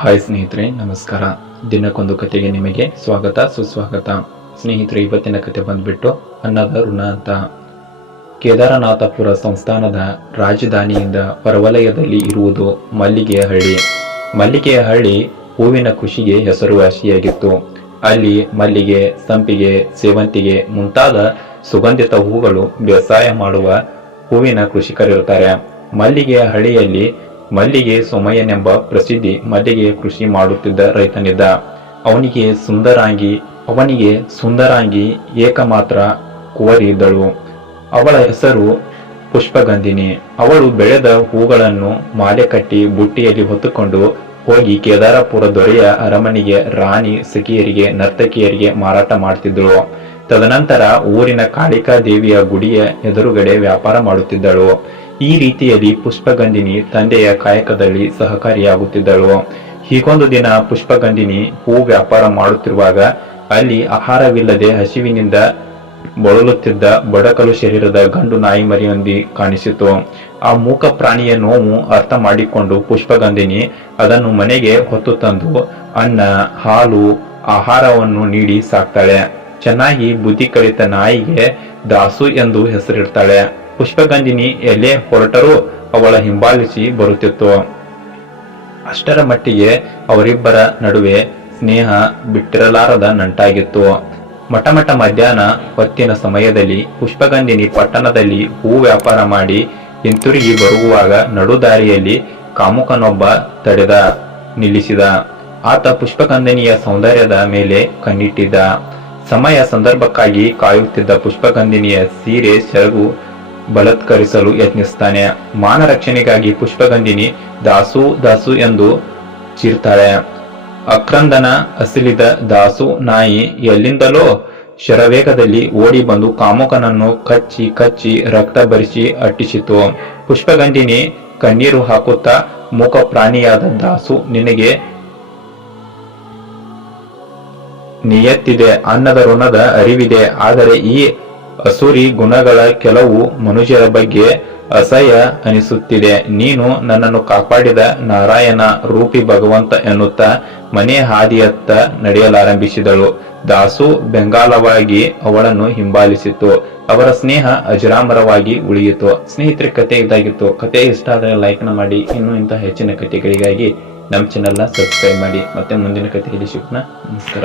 Hi ಸ್ನೇಹಿತರೆ, ನಮಸ್ಕಾರ. ದಿನಕ್ಕೊಂದು ಕತೆಗೆ ನಿಮಗೆ ಸ್ವಾಗತ ಸುಸ್ವಾಗತ. ಸ್ನೇಹಿತರೆ, ಇವತ್ತಿನ ಕತೆ ಬಂದ್ಬಿಟ್ಟು ಅನ್ನದ ಋಣ ಅಂತ. ಕೇದಾರನಾಥಪುರ ಸಂಸ್ಥಾನದ ರಾಜಧಾನಿಯಿಂದ ಹೊರವಲಯದಲ್ಲಿ ಇರುವುದು ಮಲ್ಲಿಗೆಯಹಳ್ಳಿ. ಮಲ್ಲಿಗೆಯಹಳ್ಳಿ ಹೂವಿನ ಕೃಷಿಗೆ ಹೆಸರುವಾಸಿಯಾಗಿತ್ತು. ಅಲ್ಲಿ ಮಲ್ಲಿಗೆ, ಸಂಪಿಗೆ, ಸೇವಂತಿಗೆ ಮುಂತಾದ ಸುಗಂಧಿತ ಹೂಗಳು ಬೇಸಾಯ ಮಾಡುವ ಹೂವಿನ ಕೃಷಿಕರಿರುತ್ತಾರೆ. ಮಲ್ಲಿಗೆಯಹಳ್ಳಿಯಲ್ಲಿ ಮಲ್ಲಿಗೆ ಸೋಮಯ್ಯನೆಂಬ ಪ್ರಸಿದ್ಧಿ ಮಲ್ಲಿಗೆ ಕೃಷಿ ಮಾಡುತ್ತಿದ್ದ ರೈತನಿದ್ದ. ಅವನಿಗೆ ಸುಂದರಾಂಗಿ ಏಕಮಾತ್ರ ಕುವರಿ ಇದ್ದಳು. ಅವಳ ಹೆಸರು ಪುಷ್ಪಗಂಧಿನಿ. ಅವಳು ಬೆಳೆದ ಹೂಗಳನ್ನು ಮಾಲೆ ಕಟ್ಟಿ ಬುಟ್ಟಿಯಲ್ಲಿ ಹೊತ್ತುಕೊಂಡು ಹೋಗಿ ಕೇದಾರಪುರ ದೊರೆಯ ಅರಮನೆಗೆ ರಾಣಿ ಸಖಿಯರಿಗೆ, ನರ್ತಕಿಯರಿಗೆ ಮಾರಾಟ ಮಾಡ್ತಿದ್ದಳು. ತದನಂತರ ಊರಿನ ಕಾಳಿಕಾ ದೇವಿಯ ಗುಡಿಯ ಎದುರುಗಡೆ ವ್ಯಾಪಾರ ಮಾಡುತ್ತಿದ್ದಳು. ಈ ರೀತಿಯಲ್ಲಿ ಪುಷ್ಪಗಂಧಿನಿ ತಂದೆಯ ಕಾಯಕದಲ್ಲಿ ಸಹಕಾರಿಯಾಗುತ್ತಿದ್ದಳು. ಹೀಗೊಂದು ದಿನ ಪುಷ್ಪಗಂಧಿನಿ ಹೂ ವ್ಯಾಪಾರ ಮಾಡುತ್ತಿರುವಾಗ ಅಲ್ಲಿ ಆಹಾರವಿಲ್ಲದೆ ಹಸಿವಿನಿಂದ ಬಳಲುತ್ತಿದ್ದ ಬಡಕಲು ಶರೀರದ ಗಂಡು ನಾಯಿ ಮರಿಯೊಂದಿ ಕಾಣಿಸಿತು. ಆ ಮೂಕ ಪ್ರಾಣಿಯ ನೋವು ಅರ್ಥ ಮಾಡಿಕೊಂಡು ಪುಷ್ಪಗಂಧಿನಿ ಅದನ್ನು ಮನೆಗೆ ಹೊತ್ತು ತಂದು ಅನ್ನ, ಹಾಲು, ಆಹಾರವನ್ನು ನೀಡಿ ಸಾಕ್ತಾಳೆ. ಚೆನ್ನಾಗಿ ಬುದ್ಧಿ ಕಲಿತ ನಾಯಿಗೆ ದಾಸು ಎಂದು ಹೆಸರಿಡ್ತಾಳೆ. ಪುಷ್ಪಗಂಧಿನಿ ಎಲ್ಲೇ ಹೊರಟರೂ ಅವಳ ಹಿಂಬಾಲಿಸಿ ಬರುತ್ತಿತ್ತು. ಅಷ್ಟರ ಮಟ್ಟಿಗೆ ಅವರಿಬ್ಬರ ನಡುವೆ ಸ್ನೇಹ ಬಿಟ್ಟಿರಲಾರದ ನಂಟಾಗಿತ್ತು. ಮಠಮಠ ಮಧ್ಯಾಹ್ನ ಹೊತ್ತಿನ ಸಮಯದಲ್ಲಿ ಪುಷ್ಪಗಂಧಿನಿ ಪಟ್ಟಣದಲ್ಲಿ ಹೂ ವ್ಯಾಪಾರ ಮಾಡಿ ಹಿಂತಿರುಗಿ ಬರುವಾಗ ನಡುದಾರಿಯಲ್ಲಿ ಕಾಮುಕನೊಬ್ಬ ನಿಲ್ಲಿಸಿದ. ಆತ ಪುಷ್ಪಗಂಧಿನಿಯ ಸೌಂದರ್ಯದ ಮೇಲೆ ಕಣ್ಣಿಟ್ಟಿದ್ದ. ಸಮಯ ಸಂದರ್ಭಕ್ಕಾಗಿ ಕಾಯುತ್ತಿದ್ದ ಪುಷ್ಪಗಂಧಿನಿಯ ಸೀರೆ ಸೆರಗು ಬಲತ್ಕರಿಸಲು ಯತ್ನಿಸ್ತಾನೆ. ಮಾನ ರಕ್ಷಣೆಗಾಗಿ ಪುಷ್ಪಗಂಧಿನಿ ದಾಸು ದಾಸು ಎಂದು ಚೀರ್ತಾಳೆ. ಅಕ್ರಂದನ ಅಸಲಿದ ದಾಸು ನಾಯಿ ಎಲ್ಲಿಂದಲೋ ಶರವೇಗದಲ್ಲಿ ಓಡಿ ಬಂದು ಕಾಮುಕನನ್ನು ಕಚ್ಚಿ ಕಚ್ಚಿ ರಕ್ತ ಬರಿಸಿ ಅಟ್ಟಿಸಿತು. ಪುಷ್ಪಗಂಧಿನಿ ಕಣ್ಣೀರು ಹಾಕುತ್ತಾ, ಮೂಕ ಪ್ರಾಣಿಯಾದ ದಾಸು, ನಿನಗೆ ನಿಯತ್ತಿದೆ, ಅನ್ನದ ಋಣದ ಅರಿವಿದೆ. ಆದರೆ ಈ ಅಸುರಿ ಗುಣಗಳ ಕೆಲವು ಮನುಷ್ಯರ ಬಗ್ಗೆ ಅಸಹ್ಯ ಅನಿಸುತ್ತಿದೆ. ನೀನು ನನ್ನನ್ನು ಕಾಪಾಡಿದ ನಾರಾಯಣ ರೂಪಿ ಭಗವಂತ ಎನ್ನುತ್ತಾ ಮನೆ ಹಾದಿಯತ್ತ ನಡೆಯಲಾರಂಭಿಸಿದಳು. ದಾಸು ಬೆಂಗಾಲವಾಗಿ ಅವಳನ್ನು ಹಿಂಬಾಲಿಸಿತು. ಅವರ ಸ್ನೇಹ ಅಜರಾಮರವಾಗಿ ಉಳಿಯಿತು. ಸ್ನೇಹಿತರೆ, ಕತೆ ಇದಾಗಿತ್ತು. ಕತೆ ಇಷ್ಟ ಆದರೆ ಲೈಕ್ನ ಮಾಡಿ. ಇನ್ನೂ ಇಂತಹ ಹೆಚ್ಚಿನ ಕತೆಗಳಿಗಾಗಿ ನಮ್ಮ ಚಾನೆಲ್ನ ಸಬ್ಸ್ಕ್ರೈಬ್ ಮಾಡಿ. ಮತ್ತೆ ಮುಂದಿನ ಕಥೆಯಲ್ಲಿ ಸಿಗೋಣ. ನಮಸ್ಕಾರ.